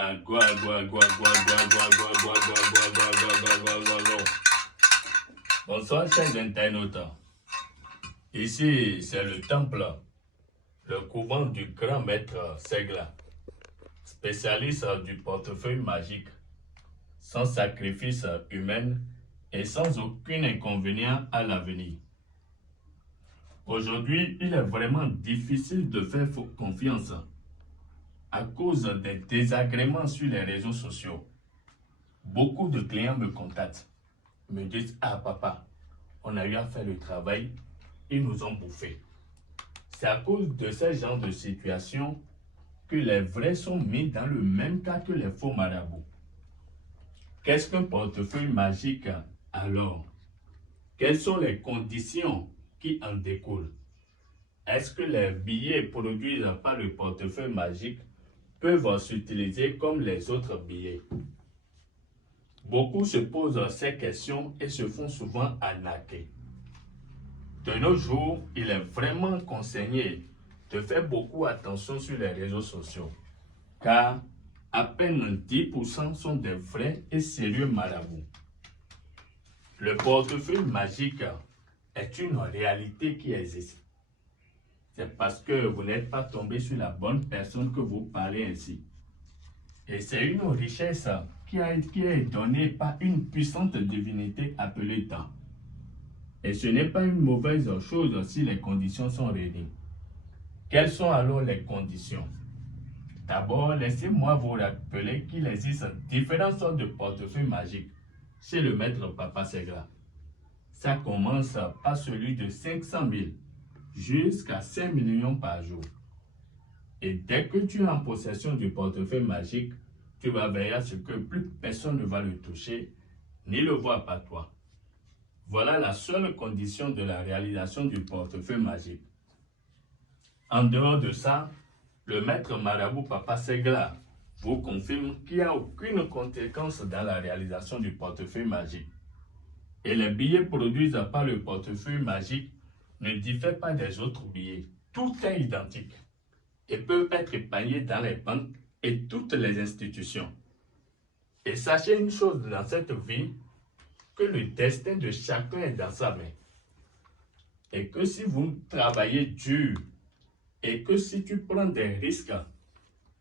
Agua, agua, agua, agua, agua, agua, agua, agua, agua, agua, agua, agua, agua, agua, agua. Bonsoir, chers internautes. Ici, c'est le temple, le couvent du grand maître Segla, spécialiste du portefeuille magique, sans sacrifice humain et sans aucun inconvénient à l'avenir. Aujourd'hui, il est vraiment difficile de faire confiance à cause des désagréments sur les réseaux sociaux. Beaucoup de clients me contactent, me disent « Ah papa, on a eu à faire le travail, ils nous ont bouffé. » C'est à cause de ce genre de situation que les vrais sont mis dans le même cas que les faux marabouts. Qu'est-ce qu'un portefeuille magique alors? Quelles sont les conditions qui en découlent? Est-ce que les billets produits par le portefeuille magique peuvent s'utiliser comme les autres billets? Beaucoup se posent ces questions et se font souvent arnaquer. De nos jours, il est vraiment conseillé de faire beaucoup attention sur les réseaux sociaux, car à peine 10% sont des vrais et sérieux marabouts. Le portefeuille magique est une réalité qui existe. C'est parce que vous n'êtes pas tombé sur la bonne personne que vous parlez ainsi. Et c'est une richesse qui est donnée par une puissante divinité appelée temps. Et ce n'est pas une mauvaise chose si les conditions sont réunies. Quelles sont alors les conditions? D'abord, laissez-moi vous rappeler qu'il existe différentes sortes de portefeuilles magiques chez le maître Papa Segla. Ça commence par celui de 500 000 jusqu'à 5 millions par jour. Et dès que tu es en possession du portefeuille magique, tu vas veiller à ce que plus personne ne va le toucher, ni le voir par toi. Voilà la seule condition de la réalisation du portefeuille magique. En dehors de ça, le maître marabout Papa Segla vous confirme qu'il n'y a aucune conséquence dans la réalisation du portefeuille magique. Et les billets produits par le portefeuille magique ne diffèrent pas des autres billets. Tout est identique et peuvent être épargnés dans les banques et toutes les institutions. Et sachez une chose dans cette vie, que le destin de chacun est dans sa main. Et que si vous travaillez dur, et que si tu prends des risques,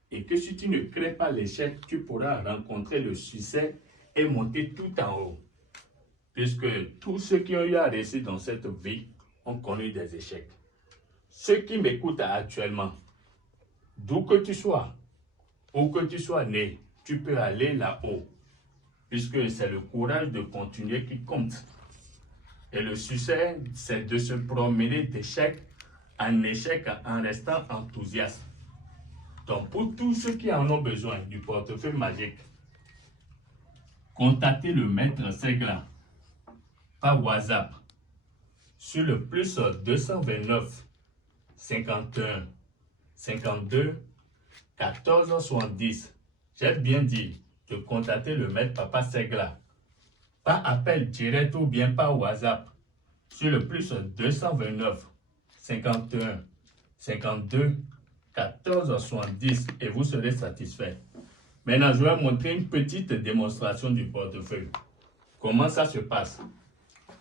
et que si tu ne crées pas l'échec, tu pourras rencontrer le succès et monter tout en haut. Puisque tous ceux qui ont eu à réussir dans cette vie ont connu des échecs. Ceux qui m'écoutent actuellement, d'où que tu sois, où que tu sois né, tu peux aller là-haut. Puisque c'est le courage de continuer qui compte. Et le succès, c'est de se promener d'échec en échec en restant enthousiaste. Donc, pour tous ceux qui en ont besoin du portefeuille magique, contactez le maître Segla par WhatsApp sur le plus 229 51 52 14 70. J'ai bien dit de contacter le maître Papa Segla par appel direct ou bien par WhatsApp sur le plus 229 51 52 14 70 et vous serez satisfait. Maintenant, je vais montrer une petite démonstration du portefeuille. Comment ça se passe?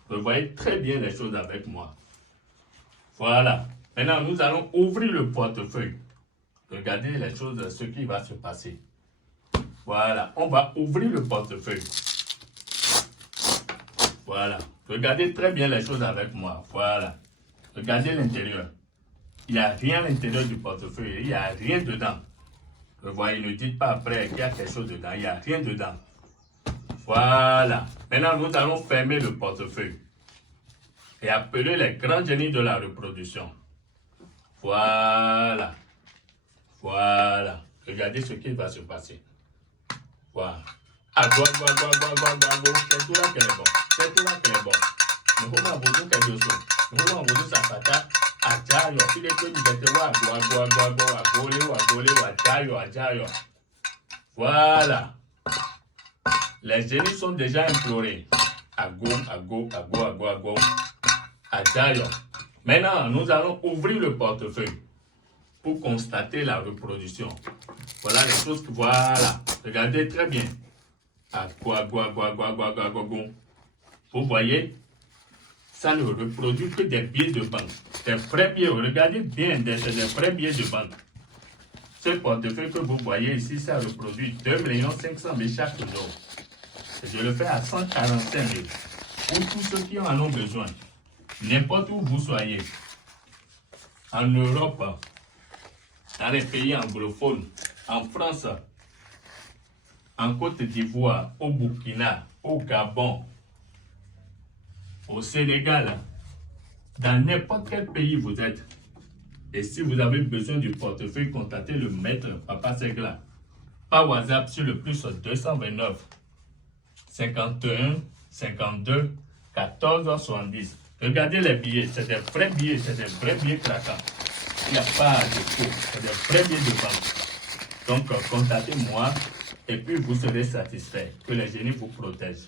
Vous voyez très bien les choses avec moi. Voilà. Maintenant, nous allons ouvrir le portefeuille. Regardez les choses, ce qui va se passer. Voilà, on va ouvrir le portefeuille. Voilà. Regardez très bien les choses avec moi. Voilà. Regardez l'intérieur. Il n'y a rien à l'intérieur du portefeuille. Il n'y a rien dedans. Vous voyez, ne dites pas après qu'il y a quelque chose dedans. Il n'y a rien dedans. Voilà. Maintenant, nous allons fermer le portefeuille. Et appeler les grands génies de la reproduction. Voilà. Voilà. Regardez ce qui va se passer. Voilà. C'est tout là qu'elle est bon. Nous avons besoin de quelque chose. Nous avons besoin de sa patate. Voilà. Les génies sont déjà implorés. Ago. Maintenant, nous allons ouvrir le portefeuille pour constater la reproduction. Voilà les choses que voilà. Regardez très bien. Vous voyez, ça ne reproduit que des billets de banque. Des vrais billets. Regardez bien, c'est des vrais billets de banque. Ce portefeuille que vous voyez ici, ça reproduit 2 500 000 chaque jour. Et je le fais à 145 000. Pour tous ceux qui en ont besoin, n'importe où vous soyez, en Europe, dans les pays anglophones, en France, en Côte d'Ivoire, au Burkina, au Gabon, au Sénégal, dans n'importe quel pays vous êtes. Et si vous avez besoin du portefeuille, contactez le maître Papa Segla par WhatsApp sur le plus 229 51 52 14 70. Regardez les billets, c'est des vrais billets craquants. Il n'y a pas de faux, c'est des vrais billets de banque. Donc, contactez-moi et puis vous serez satisfait. Que les génies vous protègent.